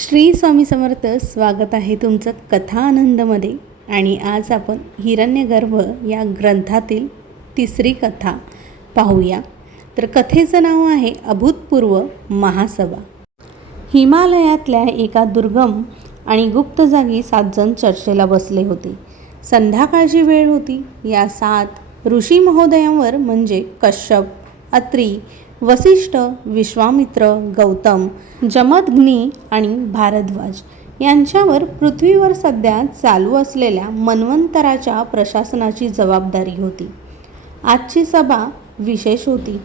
श्री स्वामी समर्थ स्वागत आहे तुमचं कथा आनंदमध्ये आणि आज आपण हिरण्यगर्भ या ग्रंथातील तिसरी कथा पाहूया. तर कथेचं नाव आहे अभूतपूर्व महासभा. हिमालयातल्या एका दुर्गम आणि गुप्त जागी सात जण चर्चेला बसले होते. संध्याकाळची वेळ होती. या सात ऋषी महोदयांवर म्हणजे कश्यप अत्री वसिष्ठ विश्वामित्र गौतम जमदग्नी आणि भारद्वाज यांच्यावर पृथ्वीवर सध्या चालू असलेल्या मन्वंतराच्या प्रशासनाची जबाबदारी होती. आजची सभा विशेष होती.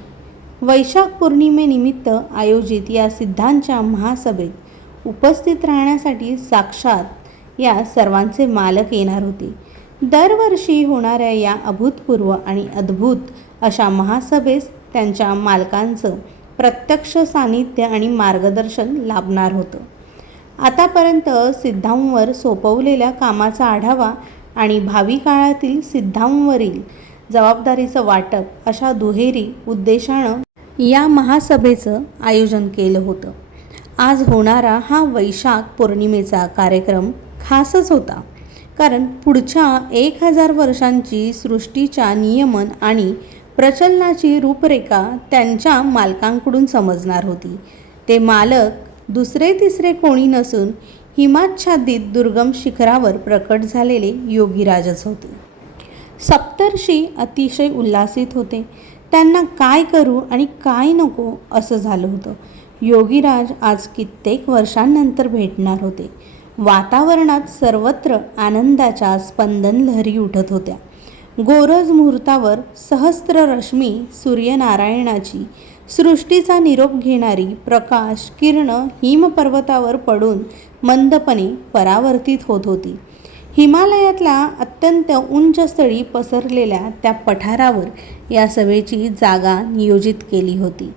वैशाख पौर्णिमेनिमित्त आयोजित या सिद्धांच्या महासभेत उपस्थित राहण्यासाठी साक्षात या सर्वांचे मालक येणार होते. दरवर्षी होणाऱ्या या अभूतपूर्व आणि अद्भुत अशा महासभेस त्यांच्या मालकांचं प्रत्यक्ष सानिध्य आणि मार्गदर्शन लाभणार होतं. आतापर्यंत सिद्धांवर सोपवलेल्या कामाचा आढावा आणि भावी काळातील सिद्धांवरील जबाबदारीचं वाटप अशा दुहेरी उद्देशानं या महासभेचं आयोजन केलं होतं. आज होणारा हा वैशाख पौर्णिमेचा कार्यक्रम खासच होता कारण पुढच्या एक हजार वर्षांची सृष्टीच्या नियमन आणि प्रचलनाची रूपरेखा त्यांच्या मालकांकडून समजणार होती. ते मालक दुसरे तिसरे कोणी नसून हिमाच्छादित दुर्गम शिखरावर प्रकट झालेले योगीराजच होते. सप्तर्षी अतिशय उल्हासित होते. त्यांना काय करू आणि काय नको असं झालं होतं. योगीराज आज कित्येक वर्षांनंतर भेटणार होते. वातावरणात सर्वत्र आनंदाच्या स्पंदन लहरी उठत होत्या. गोरज मुहूर्तावर सहस्त्र रश्मी सूर्यनारायणाची. सृष्टीचा निरोप घेणारी प्रकाश किरण हिमपर्वतावर पडून मंदपणे परावर्तित होत होती. हिमालयातल्या अत्यंत उंच स्थळी पसरलेल्या त्या पठारावर या सभेची जागा नियोजित केली होती.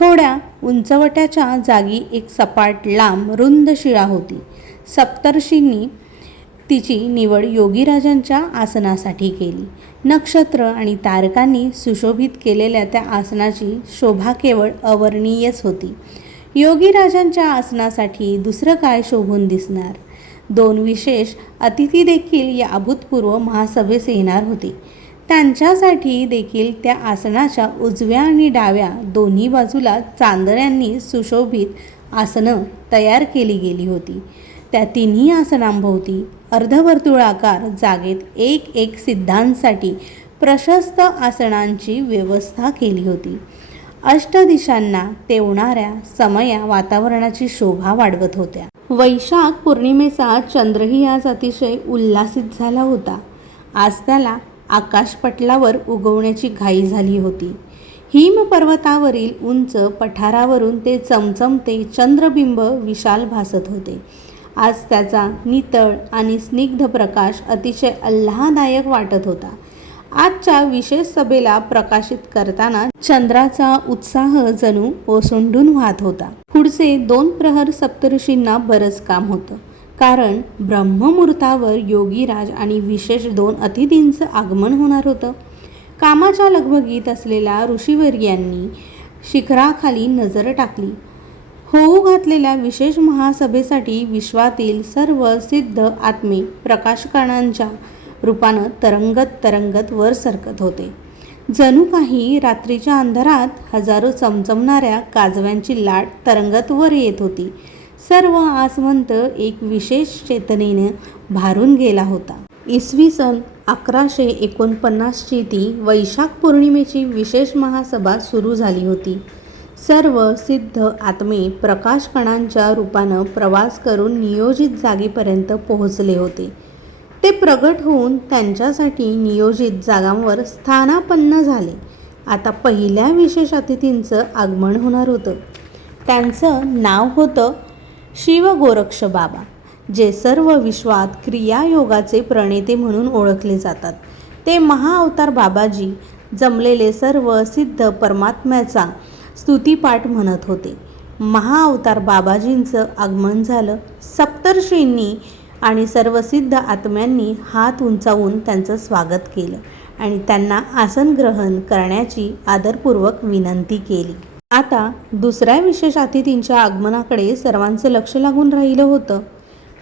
थोड्या उंचवट्याच्या जागी एक सपाट लांब रुंद शिळा होती. सप्तर्षींनी तिची निवड योगीराजांच्या आसनासाठी केली. नक्षत्र आणि तारकांनी सुशोभित केलेल्या त्या आसनाची शोभा केवळ अवर्णीयच होती. योगीराजांच्या आसनासाठी दुसरं काय शोभून दिसणार? दोन विशेष अतिथी देखील या अभूतपूर्व महासभेस येणार होते. त्यांच्यासाठी देखील त्या आसनाच्या उजव्या आणि डाव्या दोन्ही बाजूला चांदण्यांनी सुशोभित आसनं तयार केली गेली होती. त्या तिन्ही आसनांभोवती अर्धवर्तुळाकार जागेत एक एक सिद्धांसाठी प्रशस्त आसनांची व्यवस्था केली होती. अष्टदिशांना तेवणाऱ्या समया वातावरणाची शोभा वाढवत होत्या. वैशाख पौर्णिमेचा चंद्रही आज अतिशय उल्हासित झाला होता. आज त्याला आकाशपटलावर उगवण्याची घाई झाली होती. हिम पर्वतावरील उंच पठारावरून ते चमचमते चंद्रबिंब विशाल भासत होते. आज त्याचा नितळ आणि स्निग्ध प्रकाश अतिशय आल्हादायक वाटत होता. आजच्या विशेष सभेला प्रकाशित करताना चंद्राचा उत्साह जणू ओसंडून वाहत होता. पुढचे दोन प्रहर सप्तऋषींना बरंच काम होतं. कारण ब्रह्ममुहूर्तावर योगीराज आणि विशेष दोन अतिथींचं आगमन होणार होतं. कामाच्या लगबगीत असलेल्या ऋषीवर्यांनी शिखराखाली नजर टाकली. होऊ घातलेल्या विशेष महासभेसाठी विश्वातील सर्व सिद्ध आत्मे प्रकाशकणांच्या रूपानं तरंगत तरंगत वर सरकत होते. जणू काही रात्रीच्या अंधारात हजारो चमचमणाऱ्या काजव्यांची लाट तरंगत वर येत होती. सर्व आसमंत एक विशेष चेतनेने भारून गेला होता. इसवी सन अकराशे एकोणपन्नासची ती वैशाख पौर्णिमेची विशेष महासभा सुरू झाली होती. सर्व सिद्ध आत्मे प्रकाशकणांच्या रूपानं प्रवास करून नियोजित जागेपर्यंत पोहोचले होते. ते प्रगट होऊन त्यांच्यासाठी नियोजित जागांवर स्थानापन्न झाले. आता पहिल्या विशेष अतिथींचं आगमन होणार होतं. त्यांचं नाव होतं शिवगोरक्ष बाबा जे सर्व विश्वात क्रियायोगाचे प्रणेते म्हणून ओळखले जातात. ते महाअवतार बाबाजी जमलेले सर्व सिद्ध परमात्म्याचा स्तुतीपाठ म्हणत होते. महाअवतार बाबाजींचं आगमन झालं. सप्तर्षींनी आणि सर्व सिद्ध आत्म्यांनी हात उंचावून त्यांचं स्वागत केलं आणि त्यांना आसन ग्रहण करण्याची आदरपूर्वक विनंती केली. आता दुसऱ्या विशेष अतिथींच्या आगमनाकडे सर्वांचं लक्ष लागून राहिलं होतं.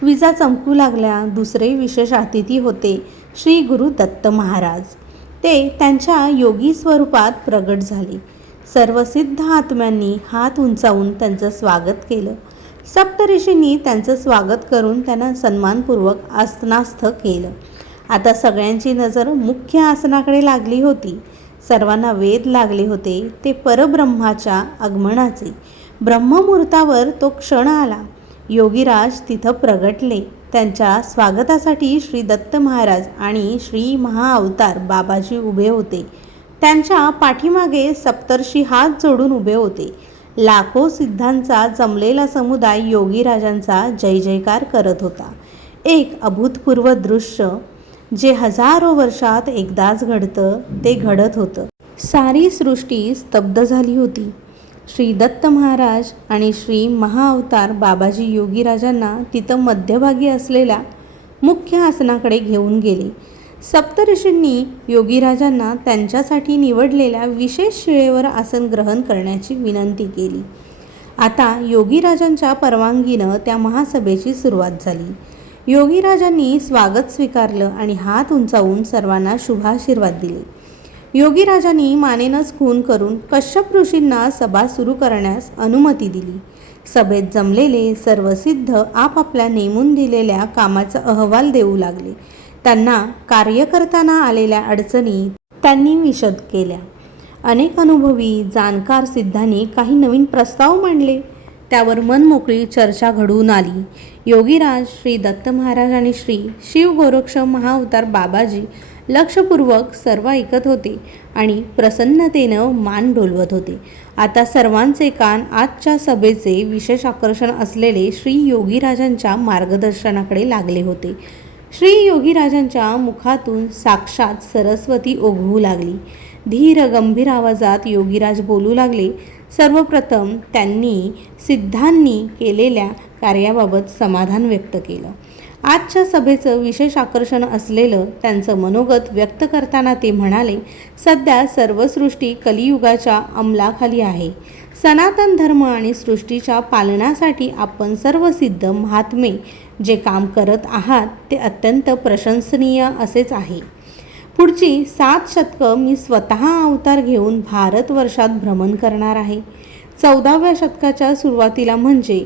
विजा चमकू लागल्या. दुसरे विशेष अतिथी होते श्री गुरु दत्त महाराज. ते त्यांच्या योगी स्वरूपात प्रगट झाले. सर्वसिद्ध आत्म्यांनी हात उंचावून त्यांचं स्वागत केलं. सप्तऋषींनी त्यांचं स्वागत करून त्यांना सन्मानपूर्वक आसनास्थ केलं. आता सगळ्यांची नजर मुख्य आसनाकडे लागली होती. सर्वांना वेद लागले होते. ते परब्रह्माच्या आगमनाचे. ब्रह्ममुहूर्तावर तो क्षण आला. योगीराज तिथं प्रगटले. त्यांच्या स्वागतासाठी श्री दत्त महाराज आणि श्री महाअवतार बाबाजी उभे होते. त्यांच्या पाठीमागे सप्तर्षी हात जोडून उभे होते. लाखो सिद्धांचा जमलेला समुदाय योगीराजांचा जय जयकार करत होता. एक अभूतपूर्व दृश्य जे हजारो वर्षात एकदाच घडतं ते घडत होतं. सारी सृष्टी स्तब्ध झाली होती. श्री दत्त महाराज आणि श्री महाअवतार बाबाजी योगीराजांना तिथं मध्यभागी असलेल्या मुख्य आसनाकडे घेऊन गेले. सप्तऋषींनी योगीराजांना त्यांच्यासाठी निवडलेल्या विशेष शिळेवर आसन ग्रहण करण्याची विनंती केली. आता योगीराजांच्या परवानगीनं त्या महासभेची सुरुवात झाली. योगीराजांनी स्वागत स्वीकारलं आणि हात उंचावून सर्वांना शुभाशीर्वाद दिले. योगीराजांनी मानेनच खून करून कश्यप ऋषींना सभा सुरू करण्यास अनुमती दिली. सभेत जमलेले सर्वसिद्ध आपापल्या नेमून दिलेल्या कामाचा अहवाल देऊ लागले. त्यांना कार्य करताना आलेल्या अडचणी त्यांनी विशद केल्या. अनेक अनुभवी जाणकार सिद्धांनी काही नवीन प्रस्ताव मांडले. त्यावर मनमोकळी चर्चा घडून आली. योगीराज श्री दत्त महाराज आणि श्री शिव गोरक्ष महाअवतार बाबाजी लक्षपूर्वक सर्व ऐकत होते आणि प्रसन्नतेनं मान डोलवत होते. आता सर्वांचे कान आजच्या सभेचे विशेष आकर्षण असलेले श्री योगीराजांच्या मार्गदर्शनाकडे लागले होते. श्री योगीराजांच्या मुखातून साक्षात सरस्वती ओघवू लागली. धीर गंभीर आवाजात योगीराज बोलू लागले. सर्वप्रथम त्यांनी सिद्धांनी केलेल्या कार्याबाबत समाधान व्यक्त केलं. आजच्या सभेचं विशेष आकर्षण असलेलं त्यांचं मनोगत व्यक्त करताना ते म्हणाले सध्या सर्वसृष्टी कलियुगाच्या अंमलाखाली आहे. सनातन धर्म आणि सृष्टीच्या पालनासाठी आपण सर्व सिद्ध महात्मे जे काम करत आहात ते अत्यंत प्रशंसनीय असेच आहे. पुढची सात शतकं मी स्वतः अवतार घेऊन भारतवर्षात भ्रमण करणार आहे. चौदाव्या शतकाच्या सुरुवातीला म्हणजे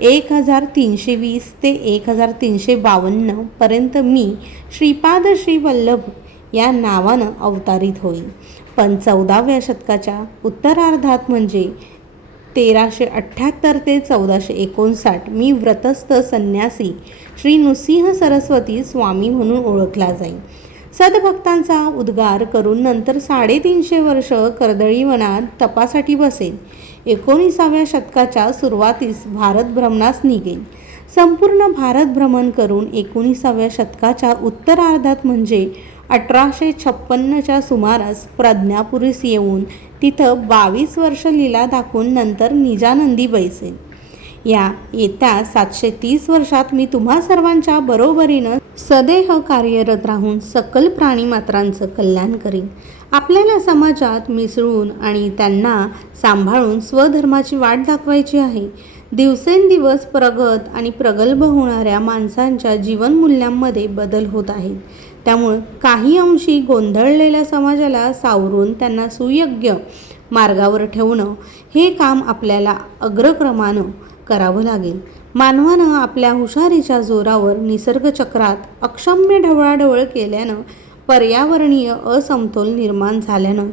एक हजार तीनशे वीस ते एक हजार तीनशे बावन्नपर्यंत मी श्रीपाद श्री वल्लभ या नावानं अवतारित होईल पण चौदाव्या शतकाच्या उत्तरार्धात म्हणजे तेराशे अठ्ठ्याहत्तर ते चौदाशे एकोणसाठ मी व्रतस्थ संन्यासी श्री नृसिंह सरस्वती स्वामी म्हणून ओळखला जाईल सद्भक्तांचा उद्गार करून नंतर साडेतीनशे वर्ष कर्दळीवनात तपासाठी बसेल एकोणीसाव्या शतकाच्या सुरुवातीस भारत भ्रमणास निघेल संपूर्ण भारत भ्रमण करून एकोणीसाव्या शतकाच्या उत्तरार्धात म्हणजे अठराशे छप्पन्नच्या सुमारास प्रज्ञापुरीस येऊन तिथं बावीस वर्ष लीला दाखवून नंतर निजानंदी बैसेल या येत्या सातशे तीस वर्षात मी तुम्हा सर्वांच्या बरोबरीनं सदेह कार्यरत राहून सकल प्राणीमात्रांचं कल्याण करीन. आपल्याला समाजात मिसळून आणि त्यांना सांभाळून स्वधर्माची वाट दाखवायची आहे. दिवसेंदिवस प्रगत आणि प्रगल्भ होणाऱ्या माणसांच्या जीवनमूल्यांमध्ये बदल होत आहेत. त्यामुळं काही अंशी गोंधळलेल्या समाजाला सावरून त्यांना सुयोग्य मार्गावर ठेवणं हे काम आपल्याला अग्रक्रमानं करावं लागेल. मानवानं आपल्या हुशारीच्या जोरावर निसर्गचक्रात अक्षम्य ढवळाढवळ केल्यानं पर्यावरणीय असमतोल निर्माण झाल्यानं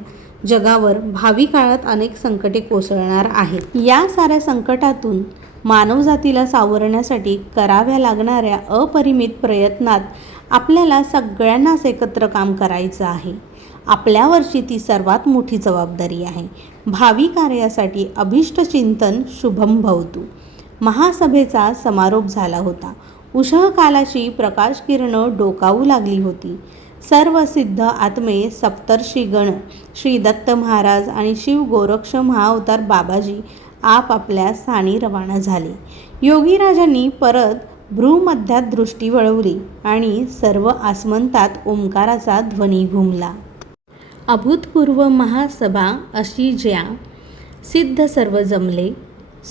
जगावर भावी काळात अनेक संकटे कोसळणार आहेत. या साऱ्या संकटातून मानवजातीला सावरण्यासाठी कराव्या लागणाऱ्या अपरिमित प्रयत्नात आपल्याला सगळ्यांनाच एकत्र काम करायचं आहे. आपल्यावरची ती सर्वात मोठी जबाबदारी आहे. भावी कार्यासाठी अभिष्ट चिंतन शुभम भवतू. महासभेचा समारोप झाला होता. उषःकालाची प्रकाश किरणं डोकावू लागली होती. सर्व सिद्ध आत्मे सप्तर्षीगण श्री दत्त महाराज आणि शिव गोरक्ष महावतार बाबाजी आपापल्या स्थानी रवाना झाले. योगीराजांनी परत भ्रूमध्यात दृष्टी वळवली आणि सर्व आसमंतात ओंकाराचा ध्वनी घुमला. अभूतपूर्व महासभा अशी ज्या सिद्ध सर्व जमले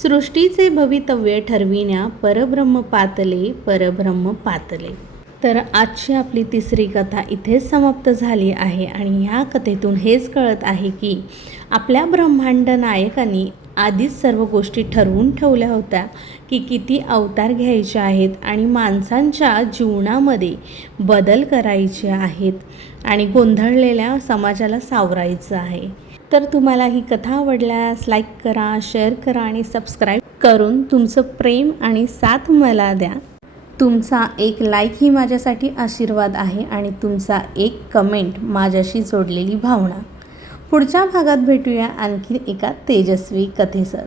सृष्टीचे भवितव्य ठरविण्या परब्रह्म पातले परब्रह्म पातले. तर आजची आपली तिसरी कथा इथेच समाप्त झाली आहे आणि ह्या कथेतून हेच कळत आहे की आपल्या ब्रह्मांड नायकांनी आधीच सर्व गोष्टी ठरवून ठेवल्या होत्या की किती अवतार घ्यायचे आहेत आणि माणसांच्या जीवनामध्ये बदल करायचे आहेत आणि गोंधळलेल्या समाजाला सावरायचं आहे. तर तुम्हाला ही कथा आवडल्यास लाईक करा शेअर करा आणि सबस्क्राईब करून तुमचं प्रेम आणि साथ मला द्या. तुमचा एक लाईक ही माझ्यासाठी आशीर्वाद आहे आणि तुमचा एक कमेंट माझ्याशी जोडलेली भावना. पुढच्या भागात भेटूया आणखी एका तेजस्वी कथेसर.